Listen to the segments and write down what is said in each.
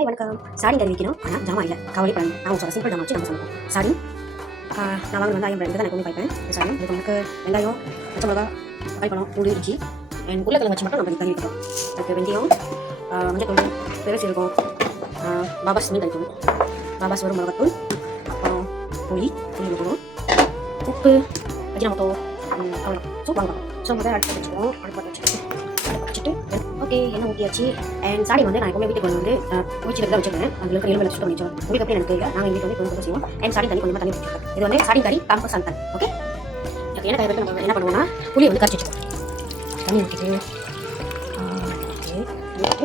Hi வணக்கம். சாடி கறி வைக்கணும், ஆனால் ஜாமா இல்லை. கவலைப்படாது, நான் உங்களுக்கு சிம்பிள் ஜாமா வச்சு நம்ம சொல்லுவோம். சாடி நான் வாங்க வெங்காயம் ரெண்டு தான் எனக்கு வைப்பேன். சாடி இதுக்கு நமக்கு வெங்காயம், பச்சை மிளகா, தக்காளி பழம், பூண்டு இஞ்சி அண்ட் உருளைக்கிழங்கு வச்சு மட்டும் நம்ம தண்ணி வைக்கிறோம். அதுக்கு வெந்தயம், மஞ்சள், பெருசு இருக்கும், பாபாஸ் மீன் தனித்தூள், பாபாஸ் வரும் மிளகாத்தூள், அப்புறம் புளி வைக்கணும், உப்பு, அஜினமோட்டோ, அவ்வளோ. ஸோ வாங்க ஸோ முதல்ல அடுப்பு வச்சுக்குவோம். அடுப்பு வச்சுட்டு ஓகே எண்ணெய் ஊற்றியாச்சு. அண்ட் சாடி வந்து நான் எப்பவுமே வீட்டுக்கு வந்து ஊற்றி தான் வச்சுருக்கேன். அதில் இருக்கிற எலும்பு சுத்தம் பண்ணிச்சோம். உங்களுக்கு எப்படி எனக்கு தெரியல, நாங்கள் வீட்டு வந்து கொஞ்சம் செய்வோம். அண்ட் சாடி தண்ணி கொஞ்சமாக தண்ணி வச்சுருக்கோம். இது வந்து சாடி கறி காம்பஸ் தண்ணி. ஓகே என்ன காய் வரைக்கும் நம்ம என்ன பண்ணுவோம்னா புளி வந்து கரைச்சி வச்சுக்கோம். தண்ணி ஊற்றிட்டு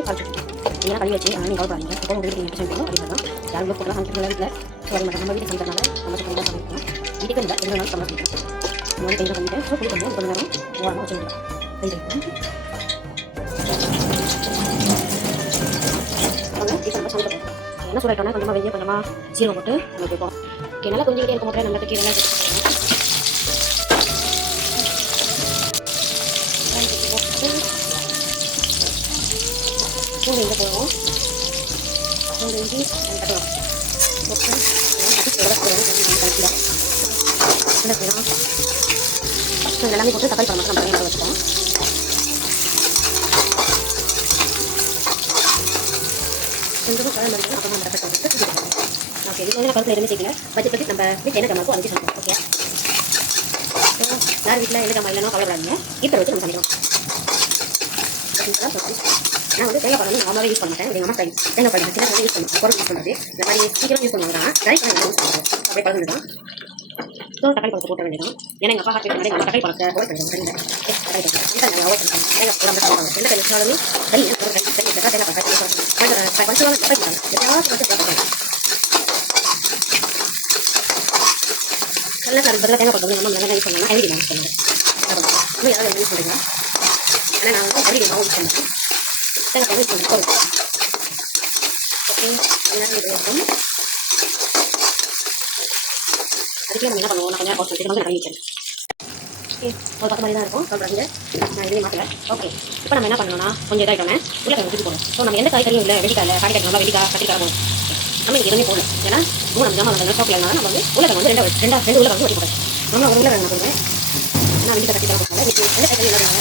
கரைச்சி இதெல்லாம் கழுவி வச்சு அதனால் நீங்கள் கவலைப்படாதீங்க. இப்போ உங்களுக்கு நீங்கள் செய்யணும் அப்படின்னு தான் யாரும் போட்டுலாம் சமைக்கிறீங்களா வீட்டில். ஸோ அது நம்ம வீட்டுக்கு சமைக்கிறதுனால நம்ம சுத்தமாக சமைக்கணும். வீட்டுக்கு இல்லை எந்த நாளும் சமைச்சிக்கலாம். நம்ம வந்து கொஞ்சம் பண்ணிவிட்டு ஸோ புளி கொஞ்சம் நேரம் ஓரமாக வச்சுருக்கலாம். என்ன சொல்லிட்டோம்னா கொஞ்சமாக வெய்ய கொஞ்சமாக சீரகம் போட்டு நம்ம வைப்போம். ஓகே நல்லா கொஞ்சம் இருக்கும் போது நல்லா கீரை எல்லாம் பூண்டு இங்கே போடுவோம். பூண்டு இஞ்சி கட்டுவோம் போட்டு எல்லாமே போட்டு தக்காளி பழம் மட்டும் நம்ம வச்சுக்கோம். கொஞ்சம் கலர் வந்து அப்புறமா நம்ம கட் பண்ணிட்டு ஓகே இது வந்து நான் கருத்தில் எதுவுமே செய்யல. பட்ஜெட் நம்ம வீட்டில் என்ன ஜமாக்கோ அதுக்கு சொல்லுவோம். ஓகே யார் வீட்டில் என்ன ஜமா இல்லைனா கவலைப்படாதீங்க. ஹீட்டர் வச்சு நம்ம சமைக்கிறோம். நான் வந்து தேங்காய் பழம் நார்மலாக யூஸ் பண்ண மாட்டேன். எங்கள் அம்மா தேங்காய் பழம் சின்ன யூஸ் பண்ணுவேன். குழம்பு யூஸ் பண்ணுறது இந்த மாதிரி சீக்கிரம் யூஸ் பண்ணுவாங்க தான் ட்ரை பண்ணி யூஸ் பண்ணுவோம். அப்படியே பழகுது தான். ஸோ தக்காளி பழத்தை போட்ட வேண்டியதான். ஏன்னா எங்கள் அப்பா ஹார்ட் பண்ணி எங்கள் தக்காளி பழத்தை போட வேண்டியது தக்காளி பழத்தை அந்த அவாய்ட் பண்ணுறாங்க. தேங்காய் போடாமல் சாப்பிடுவாங்க. எந்த கை வச்சாலுமே கறி ஒரு கறி தேங்காய் பழத்தை பஞ்சவாங்க தக்காளி பழம் எதாவது வந்து சாப்பிடுவாங்க. நல்லா சார் பதிலாக தேங்காய் பழத்தை நம்ம நல்லா யூஸ் பண்ணலாம். ஐடி யூஸ் பண்ணுங்க. இன்னும் யாராவது யூஸ் பண்ணுறீங்க? ஆனால் நான் வந்து ஐடி மாவு யூஸ் பண்ணுறேன். தேங்காய் பழம் யூஸ் பண்ணுறேன். ஓகே எல்லாரும் இது இருக்கும். அதுக்கே நம்ம என்ன பண்ணுவோம், நான் கொஞ்சம் போட்டு வந்து கறி வச்சேன். ஓகே ஒரு பக்கம் மாதிரி தான் இருக்கும். சொல்கிறாங்க நான் இதையும் மாற்றலை. ஓகே இப்போ நம்ம என்ன பண்ணணும்னா கொஞ்சம் இதாகிட்டோன்னே உருளைக்கிழங்கு தூக்கி போடும். ஸோ நம்ம எந்த காய்கறியும் இல்லை வெடிக்காயில் காய்கறி நம்ம வெடிக்காய் கட்டிக்காய் போடும். நம்ம இங்கே எதுவுமே போடல. ஏன்னா நம்ம ஜாமா வந்து ஷாப்பில் நம்ம வந்து உருளைக்கிழங்கு வந்து ரெண்டு உருளைக்கிழங்கு வச்சு போட்டேன். நம்ம ஒரு உருளைக்கிழங்கு போடுவேன். நான் வெடிக்காய் கட்டிக்காய் போட்டாங்க. எந்த காய்கறி இல்லாதனால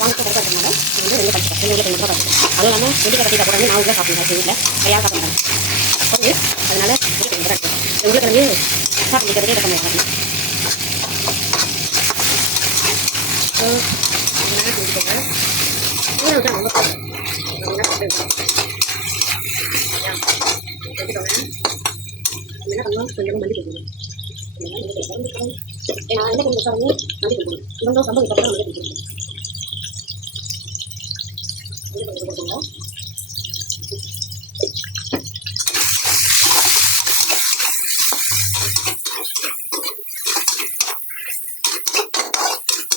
வாங்கிட்டு கரெக்டாக இருக்கிறதுனால இது வந்து ரெண்டு கட்டிக்காய் ரெண்டு உருளைக்கிழங்கு தான் பார்த்துக்கேன். அதுவும் இல்லாமல் வெடிக்காய் கட்டிக்காய் போடாமல் நான் உள்ள சாப்பிடுவேன். வீட்டில் கையாக சாப்பிடுவேன். ஓகே அதனால உருளைக்கிழங்கு தான் இருக்குது. இந்த உருளைக்கிழங்கு சாப்பிட்டுக்கிறதே இதை பண்ணுவாங்க. என்ன பண்ணுவோம் கொஞ்சம் மல்லி போடுவோம். நான் என்ன கொஞ்சம் மல்லி போடுவோம். இவங்க சம்பளம் மல்லி போடுவோம்.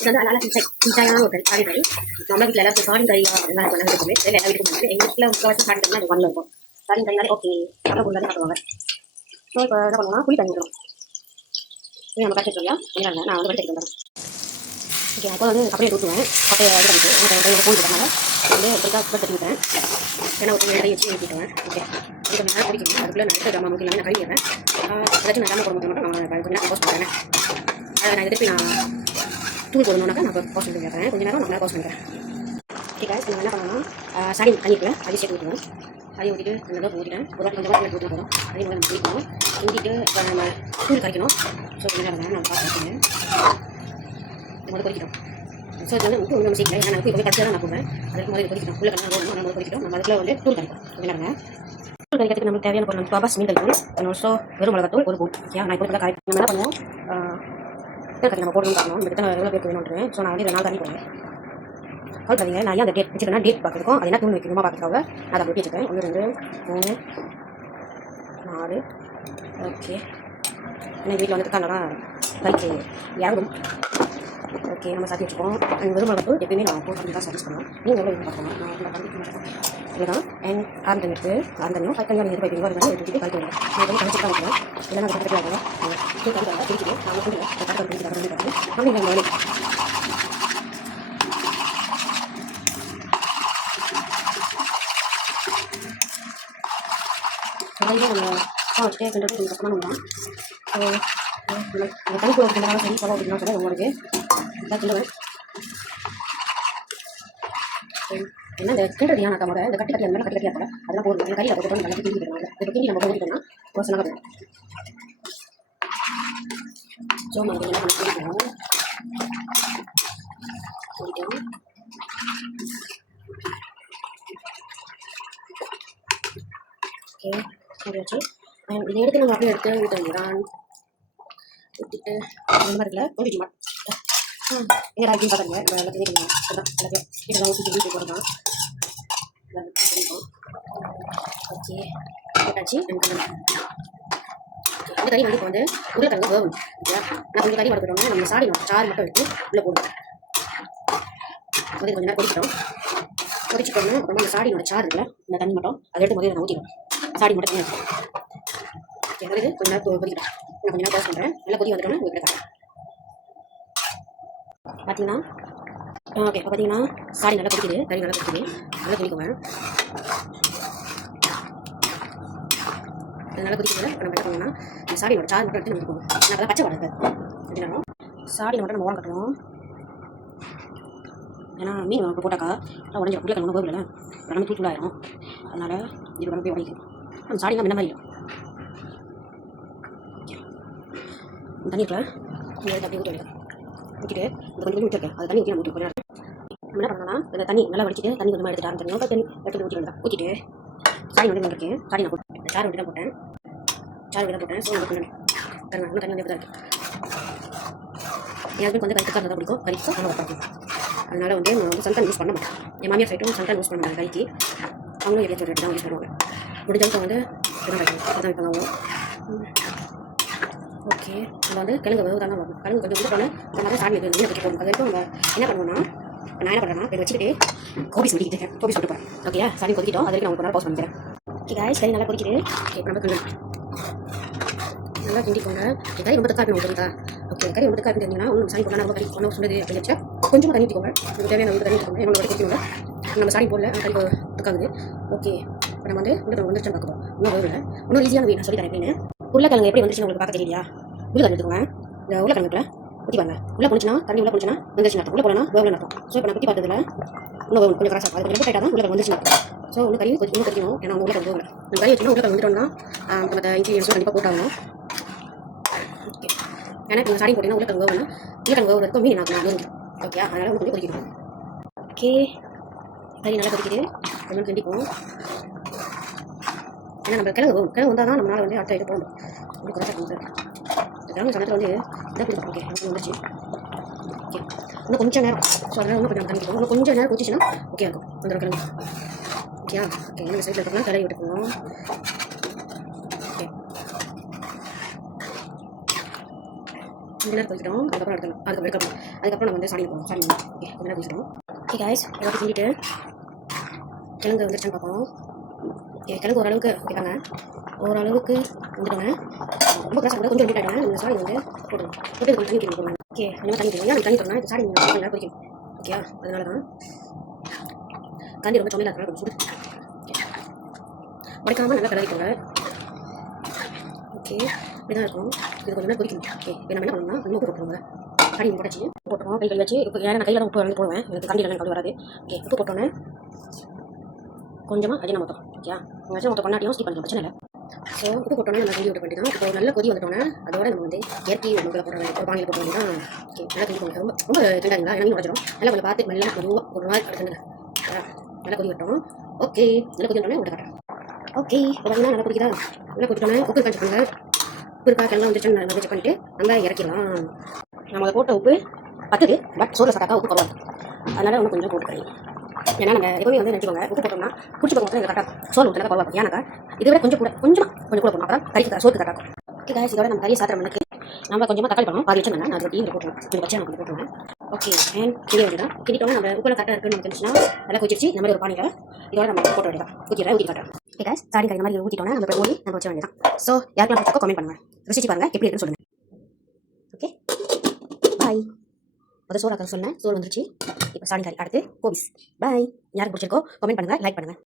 இது வந்து அதனால சிஞ்சாயான ஒரு சாடி கறி. நம்ம வீட்டில் எல்லாருக்கும் சாடி கறியாக எல்லாம் இருக்குமே எல்லா வீட்டுக்கும் வந்து எங்கள் வீட்டில் முக்கால்வாசி சாடி கறி அது ஒன்றில் இருக்கும். சாடி கறினாலே ஓகே நல்லா கொண்டு வந்து காட்டுவாங்க. ஸோ இப்போ என்ன பண்ணுவோம்னா புளி தண்ணி விடுவோம். இது நம்ம கட்டி சொல்லியா என்ன நான் வந்து வடிச்சு வந்துடுறேன். ஓகே அப்போ வந்து அப்படியே ஊற்றுவேன். அப்படியே இது பண்ணிட்டு எனக்கு ஃபோன் போட்டனால வந்து எப்படிக்கா குக்கர் தட்டி விட்டுறேன். ஏன்னா ஒரு இடையை வச்சு ஊற்றிட்டுவேன். ஓகே இது கொஞ்சம் நேரம் பிடிக்கணும். அதுக்குள்ளே நான் எடுத்த ஜாமா ஊற்றி நான் கழுவிடுறேன். ஏதாச்சும் நான் ஜாமா போட மட்டும் நான் கொஞ்சம் நேரம் போஸ்ட் பண்ணுறேன். அதை நான் திருப்பி நான் தூள் போடணுன்னாக்கா நான் போஸ்ட் பண்ணி கேட்குறேன். கொஞ்சம் நேரம் நான் போஸ்ட் பண்ணுறேன். ஓகே காய்ஸ் நம்ம என்ன பண்ணணும், சாடி தண்ணிக்குள்ள அதையும் சேர்த்து ஊற்றுவோம். அதையும் ஊற்றிட்டு கொஞ்சம் தான் ஊற்றிட்டேன். ஒரு வாட்டி கொஞ்சம் வாட்டி ஊற்றி போகிறோம். அதையும் நம்ம ஊற்றிக்கணும். ஊற்றிட்டு இப்போ நம்ம தூள் கரைக்கணும். ஸோ கொஞ்சம் நேரம் நான் பார்த்துருக்கேன். நம்ம வந்து கொதிக்கிறோம். ஸோ இது வந்து உப்பு வந்து நம்ம சேர்க்கல. ஏன்னா உப்பு இப்போ கடைசியாக தான் நான் போடுவேன். அதுக்கு முதல்ல கொதிக்கணும். உள்ள கண்ணா நம்ம கொதிக்கிட்டோம். நம்ம அதுக்குள்ள வந்து தூள் கரைப்போம். கொஞ்சம் நேரம் தூள் கரைக்கிறதுக்கு நமக்கு தேவையான பொருள் வந்து பாபாஸ் மீன் தூள் அண்ட் ஆல்சோ வெறும் மிளகாத்தூள் ஒரு பூ. ஓகே நான் இப்போ கரைப்போம். நம்ம என்ன பண்ணுவோம், கறி நம்ம போடணும் காரணம் இந்த எத்தனை எவ்வளோ பேருக்கு வேணும்ன்றேன். ஸோ நான் வந்து இதை 4 தண்ணி போடுவேன். கால் பண்ணுறீங்க நான் ஏன் அந்த டேட் வச்சுக்கேன்னா டேட் பார்த்துருக்கோம். அது என்ன தூள் வைக்கணுமா பார்த்துக்காக நான் அதை அப்படி வச்சுருக்கேன். 1 2 3 4 ஓகே. ஏன்னா வீட்டில் வந்து தக்காளெலாம் கறிக்கு இறங்கும். ஓகே நம்ம சாத்தி வச்சுப்போம். வெறும் மிளகாத்தூள் எப்பயுமே நான் போட்டு தான் சர்வீஸ் பண்ணுவோம். நீங்கள் எவ்வளோ இது பார்க்கணும் நான் வந்து கண்டிப்பாக இதுதான். அண்ட் காரம் தண்ணி இருக்குது. காரம் தண்ணியும் 5 தண்ணி நீங்கள் பைப்பிங்க அது எடுத்துட்டு கழித்து விடுவேன். நான் வந்து கழிச்சு தான் வைக்கிறேன். இல்லைன்னா அது பக்கத்தில் ஆகும். கறிக்காக பிடிச்சிட்டு நான் வந்து கரெக்டாக பிடிச்சிட்டு அப்படி நம்ம வேலை கடையிலே நம்ம வச்சுட்டு கிண்டுறது கொஞ்சம் கஷ்டமான ஒன்று தான். அது அந்த தனிக்குள்ள கிண்டனாலும் சரி சவா அப்படின்னா சரி உங்களுக்கு இதான் கிண்டுவேன். என்ன இந்த கிண்டுறது ஏன்னாக்கா முறை இந்த கட்டி அந்த மாதிரி கட்டி கட்டியா போல அதெல்லாம் போதும். அந்த கறியில் போட்டு நல்லா கிண்டி போயிடுவாங்க. இப்போ கிண்டி நம்ம போட்டுட்டோம்னா ஒரு சின்ன போதும். ஸோ நம்ம என்ன பண்ணி கிண்டிக்கணும். ஓகே அப்படியாச்சு. இதை எடுத்து நம்ம அப்படியே எடுத்து ஊற்ற வேண்டியதான். ஊற்றிட்டு இந்த மாதிரி இல்லை ஊற்றிட்டு ஏன்னா அப்படின்னு பார்த்தாங்க நம்ம எல்லாத்தையும் எல்லாத்தையும் இதெல்லாம் ஊற்றி வீட்டு போடலாம். ஓகே போட்டாச்சு. இந்த கறி வந்து இப்போ வந்து உருளைக்கிழங்கு வேகணும். நான் கொஞ்சம் கறி வளர்க்குறோம்னா நம்ம சாறு மட்டும் எடுத்து உள்ளே போடுவோம். கொஞ்சம் நேரம் கொதிச்சிட்டோம்னா அப்புறமா அந்த சாடினோட சாறு இருக்குல்ல இந்த தண்ணி மட்டும் அதை எடுத்து முதல்ல நான் ஊற்றிடுவேன். சாடி மட்டும் தண்ணி பிறகு கொஞ்சம் நேரம் கொதிக்கிட்டேன். நான் கொஞ்சம் நேரம் க்ளோஸ் பண்ணுறேன். நல்லா கொதி வந்துட்டோம்னா உங்களுக்கு காட்டுறேன். பார்த்தீங்கன்னா ஓகே இப்போ பார்த்தீங்கன்னா சாடி நல்லா கொதிக்குது, கறி நல்லா கொதிக்குது. நல்லா கொதிக்குவேன். அது நல்லா கொதிக்குது. இப்போ நம்ம என்ன பண்ணோம்னா அந்த சாடினோட சாறு மட்டும் எடுத்து நம்ம போடுவோம். நான் அதெல்லாம் பச்சை வளர்க்காது அப்படின்னா சாடியில் மட்டும் நம்ம ஓரம் கட்டணும். ஏன்னா மீன் இப்போ போட்டாக்கா உடஞ்சிடும். உருளைக்கிழங்கு ஒன்றும் போகல எல்லாமே தூளாயிரும். அதனால் இது ரொம்ப போய் உடைக்கணும். நம்ம சாடிலாம் என்ன மாதிரி தண்ணி இருக்கல எடுத்து அப்படியே ஊற்றி வைக்கலாம். ஊற்றிட்டு இந்த கொஞ்சம் ஊற்றிருக்கேன் அது தண்ணி ஊற்றி நம்ம ஊற்றி கொஞ்சம் நம்ம என்ன பண்ணணும்னா இந்த தண்ணி நல்லா வடிச்சிட்டு தண்ணி கொஞ்சமாக எடுத்துட்டு ஆரம்பிச்சு தண்ணி எடுத்து ஊற்றி வந்தேன். ஊற்றிட்டு சாடி வந்து இருக்கேன். சாடி நான் போட்டேன். சாறு வண்டி தான் போட்டேன். சாறு வண்டி தான் போட்டேன். ஸோ நம்ம இன்னும் தண்ணி வந்து தான் இருக்குது. என் ஹஸ்பண்ட் வந்து கறி கறி தான் பிடிக்கும். கறிக்கு நல்லா பார்க்கும். அதனால் வந்து நான் வந்து சன்டன் யூஸ் பண்ண மாட்டேன். என் மாமியார் சைட்டும் சன்டன் யூஸ் பண்ண மாட்டேன் கறிக்கு. அவங்களும் எப்படியாச்சும் ஒரு தான் யூஸ் பண்ணுவாங்க. முடிஞ்சளவுக்கு வந்து இப்படி தான் வைப்பாங்க. ஓகே நம்ம வந்து கிழங்கு வேவு தானே வரும். கிழங்கு கொஞ்சம் விட்டு போனேன். அந்த மாதிரி சாடி வந்து வச்சு போகணும். அது வரைக்கும் நம்ம என்ன பண்ணுவோம்னா நான் என்ன பண்ணுறேன்னா இதை வச்சுக்கிட்டு கோபிஸ் வடிக்கிட்டு கோபிஸ் விட்டு போகிறேன். ஓகே சாடி கொதிக்கிட்டோம். அது வரைக்கும் நான் உங்களுக்கு பாஸ் பண்ணிக்கிறேன். ஓகே காய்ஸ் கறி நல்லா கொதிக்குது. ஓகே நம்ம கிண்டு நல்லா கிண்டிக்கோங்க. கறி ரொம்ப தக்காளி ஊற்றுறீங்களா? ஓகே கறி ரொம்ப தக்காளி இருந்தீங்கன்னா ஒன்றும் சாடி போனால் ரொம்ப கறி ஒன்றும் சொல்லுது அப்படின்னு வச்சா கொஞ்சமாக தண்ணி ஊற்றிக்கோங்க. உங்களுக்கு தேவையான தண்ணி ஊற்றிக்கோங்க. என்னோட குடிக்கணுங்க நம்ம சாடி போடல கறி தக்காகுது. ஓகே இப்போ நம்ம வந்து உள்ள வந்துருச்சுன்னு பார்க்குறோம். இன்னும் வேறு இன்னும் ஈஸியான நான் சொல்லி தரேன் அப்படின்னு. உருளைக்கிழங்கு எப்படி வந்துச்சுன்னு உங்களுக்கு பார்க்க தெரியலையா? உருளைக்கிழங்கு எடுத்துக்கோங்க. இந்த உருளைக்கிழங்குல ஊற்றி பாருங்க. உள்ளே போச்சுன்னா தண்ணி உள்ளே போச்சுன்னா வந்துச்சுன்னு அர்த்தம். உள்ளே போனா வேவலை நடக்கும். ஸோ இப்போ நான் குத்தி பார்த்ததுல இன்னும் வேணும் கொஞ்சம் கரெக்டாக அது கொஞ்சம் டைட்டாக தான் உருளைக்கிழங்கு வந்துச்சுன்னு அர்த்தம். ஸோ இன்னும் கறி கொஞ்சம் கறிக்கணும். ஏன்னா உருளைக்கிழங்கு வேகலை. நம்ம கறி வச்சுன்னா உருளைக்கிழங்கு வந்துட்டோம்னா மற்ற இன்க்ரீடியன்ஸும் கண்டிப்பாக போட்டாகணும். ஓகே ஏன்னா இப்போ சாடி போட்டிங்கன்னா உருளைக்கிழங்கு வேகணும். உருளைக்கிழங்கு வேக வரைக்கும் மீன் நான் வந்துடும். ஓகே அதனால் கொஞ்சம் கொதிக்கணும். ஓகே கறி நல்லா கொதிக்குது. கொஞ்சம் கிண்டிப்போம். ஏன்னா நம்ம கிழங்கு வந்தால் தான் நம்மளால் வந்து அடுத்த இது போகணும். கொஞ்சம் குறைச்சா கிழங்கு சமயத்தில் வந்து இதாக கொடுக்கும். ஓகே வந்துச்சு. ஓகே இன்னும் கொஞ்சம் நேரம். ஸோ அதனால் இன்னும் கொஞ்சம் தண்ணி இன்னும் கொஞ்சம் நேரம் குடிச்சுன்னா ஓகே இருக்கும் வந்துடும் கிழங்கு. ஓகே ஓகே இந்த சைடில் இருக்கலாம் கிளறி விட்டுக்கணும். ஓகே கொஞ்ச நேரம் குடிச்சிட்டோம். அதுக்கப்புறம் எடுத்துக்கலாம். அதுக்கப்புறம் நம்ம வந்து சாடி போகணும். சாடி ஓகே கொஞ்ச நேரம் குடிச்சிட்டோம். ஓகே காய்ஸ் எல்லாத்தையும் கிண்டிட்டு கிழங்கு வந்துருச்சான்னு பார்ப்போம். ஓகே கிழங்கு ஓரளவுக்கு ஓகேதாங்க. ஓரளவுக்கு வந்துடுங்க. ரொம்ப பிரச்சனை கூட கொஞ்சம் விட்டுட்டாங்க. இந்த சாடி வந்து போட்டுருவோம். போட்டு கொஞ்சம் தண்ணி போடுவாங்க. ஓகே கொஞ்சமாக தண்ணி போடுவோம். ஏன் தண்ணி போடணும் இந்த சாடி கொஞ்சம் நேரம் குடிக்கும். ஓகே அதனால தான் தண்ணி ரொம்ப சொமையில இருக்கனால கொஞ்சம் சுடு. உடைக்காமல் நல்லா கலரிக்கோங்க. ஓகே இப்படிதான் இருக்கும். இது கொஞ்சம் நேரம் குடிக்கணும். ஓகே இப்போ நம்ம என்ன பண்ணணும்னா இன்னும் உப்பு போட்டுருவோங்க. சாடி போட்டாச்சு போட்டுருவோம். கை வச்சு இப்போ ஏன்னா நான் கையில் உப்பு வந்து போடுவேன். எனக்கு தண்ணியில் கழுவி வராது. ஓகே உப்பு போட்டோன்னே கொஞ்சமாக அஜினா மொத்தம். ஓகே அஜினா மொத்தம் பண்ணாட்டியும் ஸ்கிப் பண்ணிக்கலாம். பிரச்சனை இல்லை. ஸோ உப்பு போட்டோன்னே நம்ம கிண்டி விட வேண்டியதான். இப்போ நல்ல கொதி வந்துட்டோன்னே அதோட நம்ம வந்து இயற்கை உணவுகளை போட வேண்டிய பானியில் போட வேண்டியதான். ஓகே நல்லா கிண்டி போங்க. ரொம்ப ரொம்ப கிண்டாங்களா ஏன்னா உடச்சிடும். நல்லா கொஞ்சம் பார்த்து மெல்ல மெதுவாக ஒரு நாள் எடுத்துங்க. நல்லா கொதி விட்டோம். ஓகே நல்லா கொதி விட்டோன்னே விட காட்டுறேன். ஓகே இப்போ பார்த்தீங்கன்னா நல்லா கொதிக்குதா? நல்லா கொதிட்டோன்னே உப்பு காய்ச்சி பண்ணுங்க. உப்பு இருக்கா எல்லாம் வந்துச்சுன்னு நம்ம செக் பண்ணிட்டு நல்லா இறக்கிடலாம். நம்ம அதை போட்ட உப்பு பத்துது. பட் சோறு சாப்பிட்டா உப்பு பரவாயில்ல. அதனால் இன்னும் கொஞ்சம் போட்டுக்கிறேன். ஏன்னா நம்ம எப்பவுமே வந்து நினச்சிக்கோங்க உப்பு போட்டோம்னா குடிச்சு போகும் போது கரெக்டாக சோறு ஊற்றினா பரவாயில்ல. ஏன்னாக்கா இதை விட கொஞ்சம் கூட போடணும். அப்புறம் கறிக்கு சோறுக்கு கரெக்டாக இருக்கும். ஓகே காய்ஸ் இதோட நம்ம கறியை சாப்பிட்ற மணிக்கு நம்ம கொஞ்சமாக தக்காளி பழம் பாதி வச்சுருந்தேன். நான் அதை டீ போட்டுருவேன். கொஞ்சம் வச்சு நான் கொஞ்சம் போட்டுருவேன். ஓகே அண்ட் கிளி வேண்டியதான். கிண்டிட்டோம்னா நம்ம உப்பு கரெக்டாக இருக்குன்னு நம்ம தெரிஞ்சுன்னா நல்லா கொதிச்சிருச்சு. இந்த மாதிரி ஒரு பானியில் இதோட நம்ம போட்ட வேண்டியதான். ஊற்றி காட்டுறேன். ஓகே காய்ஸ் சாடி கறி இந்த மாதிரி ஊற்றிட்டோன்னா நம்ம மூடி நம்ம வச்ச வேண்டியதான். ஸோ யாருக்கெல்லாம் பிடிச்சிக்கோ கமெண்ட் பண்ணுங்கள். ருசிச்சு பாருங்கள் எப்படி இருக்குன்னு சொல்லுங்கள். Okay bye. அது சோறாக்க சொன்னேன். சோறு வந்துருச்சு. இப்போ சாடி கறி அடுத்து கோபிஸ். பாய். யாருக்கு பிடிச்சிருக்கோ கமெண்ட் பண்ணுங்கள், லைக் பண்ணுங்கள்.